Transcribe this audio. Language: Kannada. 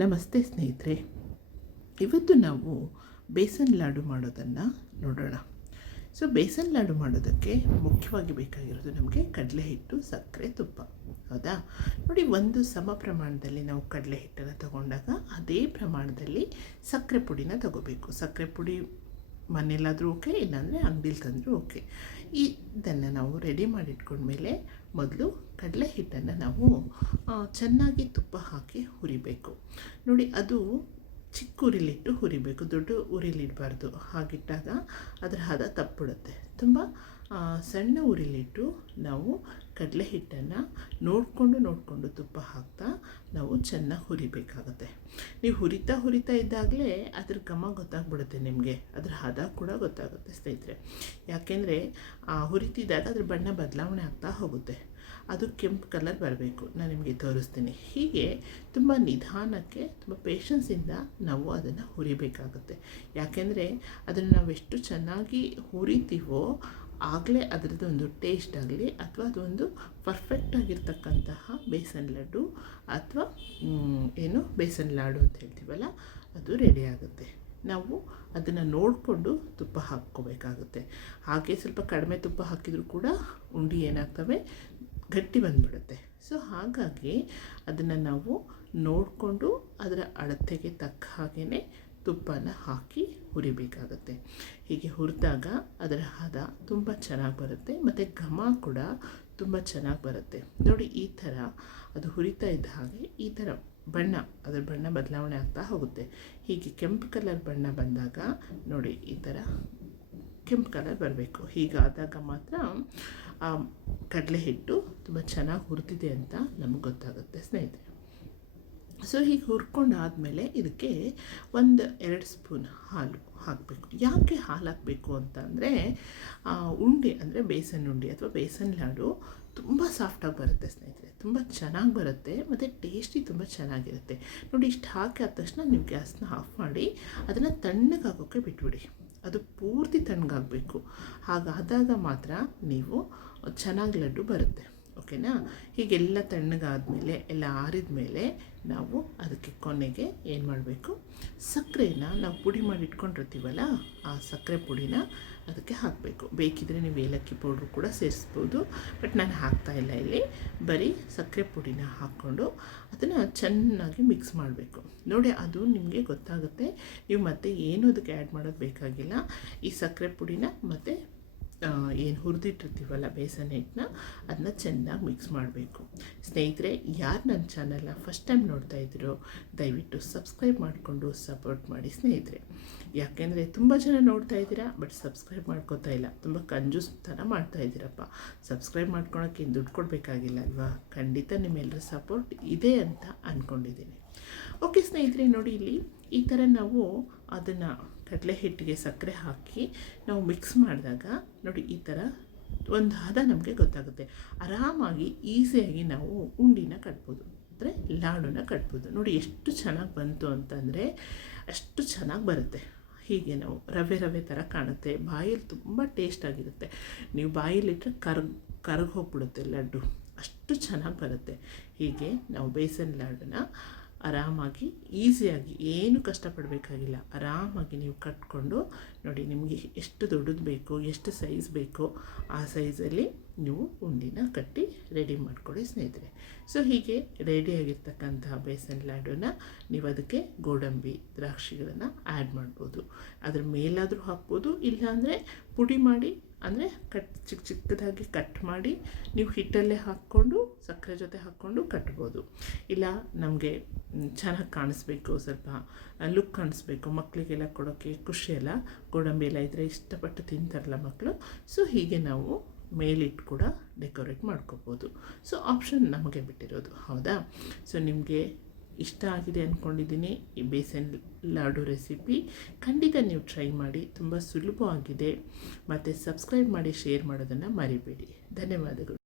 ನಮಸ್ತೆ ಸ್ನೇಹಿತರೆ. ಇವತ್ತು ನಾವು ಬೇಸನ್ ಲಾಡು ಮಾಡೋದನ್ನು ನೋಡೋಣ. ಸೊ ಬೇಸನ್ ಲಾಡು ಮಾಡೋದಕ್ಕೆ ಮುಖ್ಯವಾಗಿ ಬೇಕಾಗಿರೋದು ನಮಗೆ ಕಡಲೆ ಹಿಟ್ಟು ಸಕ್ಕರೆ, ತುಪ್ಪ. ಹೌದಾ? ನೋಡಿ, ಒಂದು ಸಮ ಪ್ರಮಾಣದಲ್ಲಿ ನಾವು ಕಡಲೆ ಹಿಟ್ಟನ್ನು ತಗೊಂಡಾಗ ಅದೇ ಪ್ರಮಾಣದಲ್ಲಿ ಸಕ್ಕರೆ ಪುಡಿನ ತಗೋಬೇಕು. ಸಕ್ಕರೆ ಪುಡಿ ಮನೆಯಲ್ಲಾದರೂ ಓಕೆ, ಇಲ್ಲಾಂದರೆ ಅಂಗಡಿಲಿ ತಂದರೂ ಓಕೆ. ಇದನ್ನು ನಾವು ರೆಡಿ ಮಾಡಿಟ್ಕೊಂಡ್ಮೇಲೆ ಮೊದಲು ಕಡಲೆ ಹಿಟ್ಟನ್ನು ನಾವು ಚೆನ್ನಾಗಿ ತುಪ್ಪ ಹಾಕಿ ಹುರಿಬೇಕು. ನೋಡಿ, ಅದು ಚಿಕ್ಕ ಉರಿಲಿಟ್ಟು ಹುರಿಬೇಕು, ದೊಡ್ಡ ಉರಿಲಿಡಬಾರ್ದು. ಹಾಗಿಟ್ಟಾಗ ಅದರ ಹದ ತಪ್ಪಿಡುತ್ತೆ. ತುಂಬ ಸಣ್ಣ ಉರಿಲಿಟ್ಟು ನಾವು ಕಡಲೆ ಹಿಟ್ಟನ್ನು ನೋಡಿಕೊಂಡು ನೋಡಿಕೊಂಡು ತುಪ್ಪ ಹಾಕ್ತಾ ನಾವು ಚೆನ್ನಾಗಿ ಹುರಿಬೇಕಾಗತ್ತೆ. ನೀವು ಹುರಿತಾ ಹುರಿತಾ ಇದ್ದಾಗಲೇ ಅದ್ರ ಘಮ ಗೊತ್ತಾಗ್ಬಿಡುತ್ತೆ ನಿಮಗೆ. ಅದ್ರ ಹದ ಕೂಡ ಗೊತ್ತಾಗುತ್ತೆ ಸ್ನೇಹಿತರೆ. ಯಾಕೆಂದರೆ ಹುರಿತಿದ್ದಾಗ ಅದ್ರ ಬಣ್ಣ ಬದಲಾವಣೆ ಆಗ್ತಾ ಹೋಗುತ್ತೆ. ಅದು ಕೆಂಪು ಕಲರ್ ಬರಬೇಕು. ನಾನು ನಿಮಗೆ ತೋರಿಸ್ತೀನಿ. ಹೀಗೆ ತುಂಬ ನಿಧಾನಕ್ಕೆ, ತುಂಬ ಪೇಷನ್ಸಿಂದ ನಾವು ಅದನ್ನು ಹುರಿಬೇಕಾಗುತ್ತೆ. ಯಾಕೆಂದರೆ, ಅದನ್ನು ನಾವು ಎಷ್ಟು ಚೆನ್ನಾಗಿ ಹುರಿತೀವೋ ಆಗಲೇ ಅದರದ್ದು ಒಂದು ಟೇಸ್ಟ್ ಆಗಲಿ ಅಥವಾ ಅದೊಂದು ಪರ್ಫೆಕ್ಟ್ ಆಗಿರ್ತಕ್ಕಂತಹ ಬೇಸನ್ ಲಡ್ಡು ಅಥವಾ ಏನು ಬೇಸನ್ ಲಾಡು ಅಂತ ಹೇಳ್ತೀವಲ್ಲ, ಅದು ರೆಡಿ ಆಗುತ್ತೆ. ನಾವು ಅದನ್ನು ನೋಡಿಕೊಂಡು ತುಪ್ಪ ಹಾಕ್ಕೋಬೇಕಾಗುತ್ತೆ. ಹಾಗೆ ಸ್ವಲ್ಪ ಕಡಿಮೆ ತುಪ್ಪ ಹಾಕಿದರೂ ಕೂಡ ಉಂಡಿ ಏನಾಗ್ತವೆ? ಗಟ್ಟಿ ಬಂದ್ಬಿಡುತ್ತೆ. ಸೊ ಹಾಗಾಗಿ ಅದನ್ನು ನಾವು ನೋಡಿಕೊಂಡು ಅದರ ಅಳತೆಗೆ ತಕ್ಕ ಹಾಗೆಯೇ ತುಪ್ಪನ ಹಾಕಿ ಹುರಿಬೇಕಾಗುತ್ತೆ. ಹೀಗೆ ಹುರಿದಾಗ ಅದರ ಹದ ತುಂಬ ಚೆನ್ನಾಗಿ ಬರುತ್ತೆ, ಮತ್ತು ಘಮ ಕೂಡ ತುಂಬ ಚೆನ್ನಾಗಿ ಬರುತ್ತೆ. ನೋಡಿ ಈ ಥರ ಅದು ಹುರಿತಾ ಇದ್ದ ಹಾಗೆ ಈ ಥರ ಬಣ್ಣ, ಅದರ ಬಣ್ಣ ಬದಲಾವಣೆ ಆಗ್ತಾ ಹೋಗುತ್ತೆ. ಹೀಗೆ ಕೆಂಪು ಕಲರ್ ಬಣ್ಣ ಬಂದಾಗ ನೋಡಿ ಈ ಥರ ಕೆಂಪು ಕಲರ್ ಬರಬೇಕು. ಹೀಗಾದಾಗ ಮಾತ್ರ ಕಡಲೆ ಹಿಟ್ಟು ತುಂಬ ಚೆನ್ನಾಗಿ ಹುರಿದಿದೆ ಅಂತ ನಮಗೆ ಗೊತ್ತಾಗುತ್ತೆ ಸ್ನೇಹಿತರೆ. ಸೊ ಹೀಗೆ ಹುರ್ಕೊಂಡಾದಮೇಲೆ ಇದಕ್ಕೆ ಒಂದು ಎರಡು ಸ್ಪೂನ್ ಹಾಲು ಹಾಕಬೇಕು. ಯಾಕೆ ಹಾಲು ಹಾಕಬೇಕು ಅಂತಂದರೆ ಉಂಡೆ ಅಂದರೆ ಬೇಸನ್ ಉಂಡೆ ಅಥವಾ ಬೇಸನ್ ಲಾಡು ತುಂಬ ಸಾಫ್ಟಾಗಿ ಬರುತ್ತೆ ಸ್ನೇಹಿತರೆ. ತುಂಬ ಚೆನ್ನಾಗಿ ಬರುತ್ತೆ ಮತ್ತು ಟೇಸ್ಟಿ ತುಂಬ ಚೆನ್ನಾಗಿರುತ್ತೆ. ನೋಡಿ, ಇಷ್ಟು ಹಾಕಿ ಆದ ತಕ್ಷಣ ನೀವು ಗ್ಯಾಸ್ನ ಆಫ್ ಮಾಡಿ ಅದನ್ನು ತಣ್ಣಗಾಗೋಕ್ಕೆ ಬಿಟ್ಬಿಡಿ. ಅದು ಪೂರ್ತಿ ತಣ್ಣಗಾಗಬೇಕು. ಹಾಗಾದಾಗ ಮಾತ್ರ ನೀವು ಚೆನ್ನಾಗಿ ಲಡ್ಡು ಬರುತ್ತೆ. ಓಕೆನಾ ಹೀಗೆಲ್ಲ ತಣ್ಣಗಾದಮೇಲೆ, ಎಲ್ಲ ಆರಿದ ಮೇಲೆ ನಾವು ಅದಕ್ಕೆ ಕೊನೆಗೆ ಏನು ಮಾಡಬೇಕು? ಸಕ್ಕರೆನ ನಾವು ಪುಡಿ ಮಾಡಿ ಇಟ್ಕೊಂಡಿರ್ತೀವಲ್ಲ, ಆ ಸಕ್ಕರೆ ಪುಡಿನ ಅದಕ್ಕೆ ಹಾಕಬೇಕು. ಬೇಕಿದ್ರೆ ನೀವು ಏಲಕ್ಕಿ ಪೌಡ್ರು ಕೂಡ ಸೇರಿಸ್ಬೋದು, ಬಟ್ ನಾನು ಹಾಕ್ತಾ ಇಲ್ಲ ಇಲ್ಲಿ. ಬರೀ ಸಕ್ಕರೆ ಪುಡಿನ ಹಾಕ್ಕೊಂಡು ಅದನ್ನು ಚೆನ್ನಾಗಿ ಮಿಕ್ಸ್ ಮಾಡಬೇಕು. ನೋಡಿ, ಅದು ನಿಮಗೆ ಗೊತ್ತಾಗುತ್ತೆ. ನೀವು ಮತ್ತೆ ಏನು ಅದಕ್ಕೆ ಆ್ಯಡ್ ಮಾಡೋದು ಬೇಕಾಗಿಲ್ಲ. ಈ ಸಕ್ಕರೆ ಪುಡಿನ ಮತ್ತು ಏನು ಹುರಿದಿಟ್ಟಿರ್ತೀವಲ್ಲ ಬೇಸನ್ ಹಿಟ್ಟನ್ನ ಅದನ್ನ ಚೆನ್ನಾಗಿ ಮಿಕ್ಸ್ ಮಾಡಬೇಕು. ಸ್ನೇಹಿತರೆ, ಯಾರು ನನ್ನ ಚಾನಲ್ನ ಫಸ್ಟ್ ಟೈಮ್ ನೋಡ್ತಾ ಇದ್ದೀರೋ ದಯವಿಟ್ಟು ಸಬ್ಸ್ಕ್ರೈಬ್ ಮಾಡಿಕೊಂಡು ಸಪೋರ್ಟ್ ಮಾಡಿ ಸ್ನೇಹಿತರೆ. ಯಾಕೆಂದರೆ ತುಂಬ ಜನ ನೋಡ್ತಾ ಇದ್ದೀರಾ ಬಟ್ ಸಬ್ಸ್ಕ್ರೈಬ್ ಮಾಡ್ಕೋತಾ ಇಲ್ಲ. ತುಂಬ ಕಂಜೂಸ್ ಥರ ಮಾಡ್ತಾ ಇದ್ದೀರಪ್ಪ. ಸಬ್ಸ್ಕ್ರೈಬ್ ಮಾಡ್ಕೊಳಕ್ಕೆ ದುಡ್ಡು ಕೊಡಬೇಕಾಗಿಲ್ಲ ಅಲ್ವಾ? ಖಂಡಿತ ನಿಮ್ಮೆಲ್ಲರ ಸಪೋರ್ಟ್ ಇದೆ ಅಂತ ಅಂದ್ಕೊಂಡಿದ್ದೀನಿ ಓಕೆ ಸ್ನೇಹಿತರೆ, ನೋಡಿ ಇಲ್ಲಿ ಈ ಥರ ನಾವು ಅದನ್ನು ಕಡಲೆ ಹಿಟ್ಟಿಗೆ ಸಕ್ಕರೆ ಹಾಕಿ ನಾವು ಮಿಕ್ಸ್ ಮಾಡಿದಾಗ ನೋಡಿ ಈ ಥರ ಒಂದು ಹದ ನಮಗೆ ಗೊತ್ತಾಗುತ್ತೆ. ಆರಾಮಾಗಿ ಈಸಿಯಾಗಿ ನಾವು ಉಂಡಿನ ಕಟ್ಬೋದು, ಅಂದರೆ ಲಾಡುನ ಕಟ್ಬೋದು. ನೋಡಿ ಎಷ್ಟು ಚೆನ್ನಾಗಿ ಬಂತು ಅಂತಂದರೆ ಅಷ್ಟು ಚೆನ್ನಾಗಿ ಬರುತ್ತೆ. ಹೀಗೆ ನಾವು ರವೆ ರವೆ ಥರ ಕಾಣುತ್ತೆ. ಬಾಯಲ್ಲಿ ತುಂಬ ಟೇಸ್ಟ್ ಆಗಿರುತ್ತೆ. ನೀವು ಬಾಯಲ್ಲಿಟ್ಟರೆ ಕರ್ಗ್ ಕರ್ಗೋಗ್ಬಿಡುತ್ತೆ ಲಡ್ಡು. ಅಷ್ಟು ಚೆನ್ನಾಗಿ ಬರುತ್ತೆ. ಹೀಗೆ ನಾವು ಬೇಸನ್ ಲಾಡನ್ನ ಆರಾಮಾಗಿ, ಈಸಿಯಾಗಿ ಏನು ಕಷ್ಟಪಡಬೇಕಾಗಿಲ್ಲ. ಆರಾಮಾಗಿ ನೀವು ಕಟ್ಕೊಂಡು ನೋಡಿ ನಿಮಗೆ ಎಷ್ಟು ದೊಡ್ಡದು ಬೇಕೋ, ಎಷ್ಟು ಸೈಜ್ ಬೇಕೋ ಆ ಸೈಜಲ್ಲಿ ನೀವು ಉಂಡಿನ ಕಟ್ಟಿ ರೆಡಿ ಮಾಡ್ಕೊಳ್ಳಿ ಸ್ನೇಹಿತರೆ. ಸೊ ಹೀಗೆ ರೆಡಿಯಾಗಿರ್ತಕ್ಕಂತಹ ಬೇಸನ್ ಲಾಡನ್ನ ನೀವು ಅದಕ್ಕೆ ಗೋಡಂಬಿ, ದ್ರಾಕ್ಷಿಗಳನ್ನು ಆ್ಯಡ್ ಮಾಡ್ಬೋದು. ಅದ್ರ ಮೇಲಾದರೂ ಹಾಕ್ಬೋದು, ಇಲ್ಲಾಂದರೆ ಪುಡಿ ಮಾಡಿ, ಅಂದರೆ ಕಟ್ ಚಿಕ್ಕ ಚಿಕ್ಕದಾಗಿ ಕಟ್ ಮಾಡಿ ನೀವು ಹಿಟ್ಟಲ್ಲೇ ಹಾಕ್ಕೊಂಡು, ಸಕ್ಕರೆ ಜೊತೆ ಹಾಕ್ಕೊಂಡು ಕಟ್ಬೋದು. ಇಲ್ಲ, ನಮಗೆ ಚೆನ್ನಾಗಿ ಕಾಣಿಸ್ಬೇಕು, ಸ್ವಲ್ಪ ಲುಕ್ ಕಾಣಿಸ್ಬೇಕು ಮಕ್ಕಳಿಗೆಲ್ಲ ಕೊಡೋಕ್ಕೆ ಖುಷಿಯಲ್ಲ ಗೋಡಂಬಿ ಎಲ್ಲ ಇದ್ದರೆ ಇಷ್ಟಪಟ್ಟು ತಿಂತಾರಲ್ಲ ಮಕ್ಕಳು ಸೊ ಹೀಗೆ ನಾವು ಮೇಲಿಟ್ಟು ಕೂಡ ಡೆಕೋರೇಟ್ ಮಾಡ್ಕೋಬೋದು. ಸೊ ಆಪ್ಷನ್ ನಮಗೆ ಬಿಟ್ಟಿರೋದು. ಹೌದಾ? ಸೊ ನಿಮಗೆ ಇಷ್ಟ ಆಗಿದೆ ಅಂದ್ಕೊಂಡಿದ್ದೀನಿ ಈ ಬೇಸನ್ ಲಾಡು ರೆಸಿಪಿ ಖಂಡಿತ ನೀವು ಟ್ರೈ ಮಾಡಿ. ತುಂಬ ಸುಲಭವಾಗಿದೆ. ಮತ್ತು ಸಬ್ಸ್ಕ್ರೈಬ್ ಮಾಡಿ ಶೇರ್ ಮಾಡೋದನ್ನು ಮರಿಬೇಡಿ. ಧನ್ಯವಾದಗಳು.